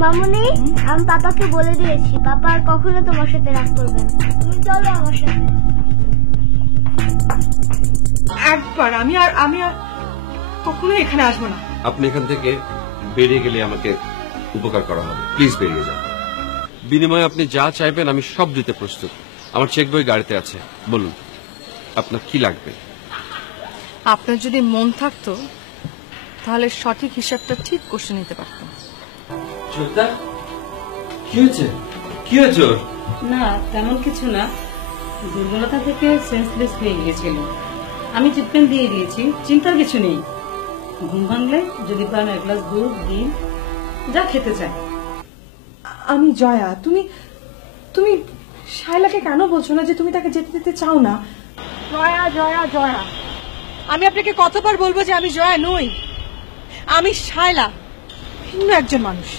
মামুনি, আমি পাপাকে বলে দিয়েছি, পাপা আর কখনো তোমার সাথে রাগ করবে না। তুমি চলো আমার সাথে। একবার আমি আর কখনো এখানে আসবো না। আপনি এখান থেকে বেরিয়ে গেলে আমাকে উপকার করা হবে। প্লিজ বেরিয়ে যান। বিনিময়ে আপনি যা চাইবেন আমি সব দিতে প্রস্তুত। আমার চেক বই গাড়িতে আছে। বলুন আপনার কি লাগবে। আপনার যদি মন থাকতো তাহলে সঠিক হিসাবটা ঠিক কষে নিতে পারতাম। কি হয়েছে? কি হয়েছে? না তেমন কিছু না, দুর্বলতা থেকে সেন্সলেস হয়ে গিয়েছিল। আমি ট্রিটমেন্ট দিয়ে দিয়েছি, চিন্তার কিছু নেই। ঘুম ভাঙলে যদি পান এক গ্লাস দুধ ডিম যা খেতে চায়। আমি জয়া, তুমি শায়লাকে কেন বলছো না যে তুমি তাকে যেতে দিতে চাও না? জয়া জয়া জয়া, আমি আপনাকে কতবার বলবো যে আমি জয়া নই, আমি শায়লা, ভিন্ন একজন মানুষ।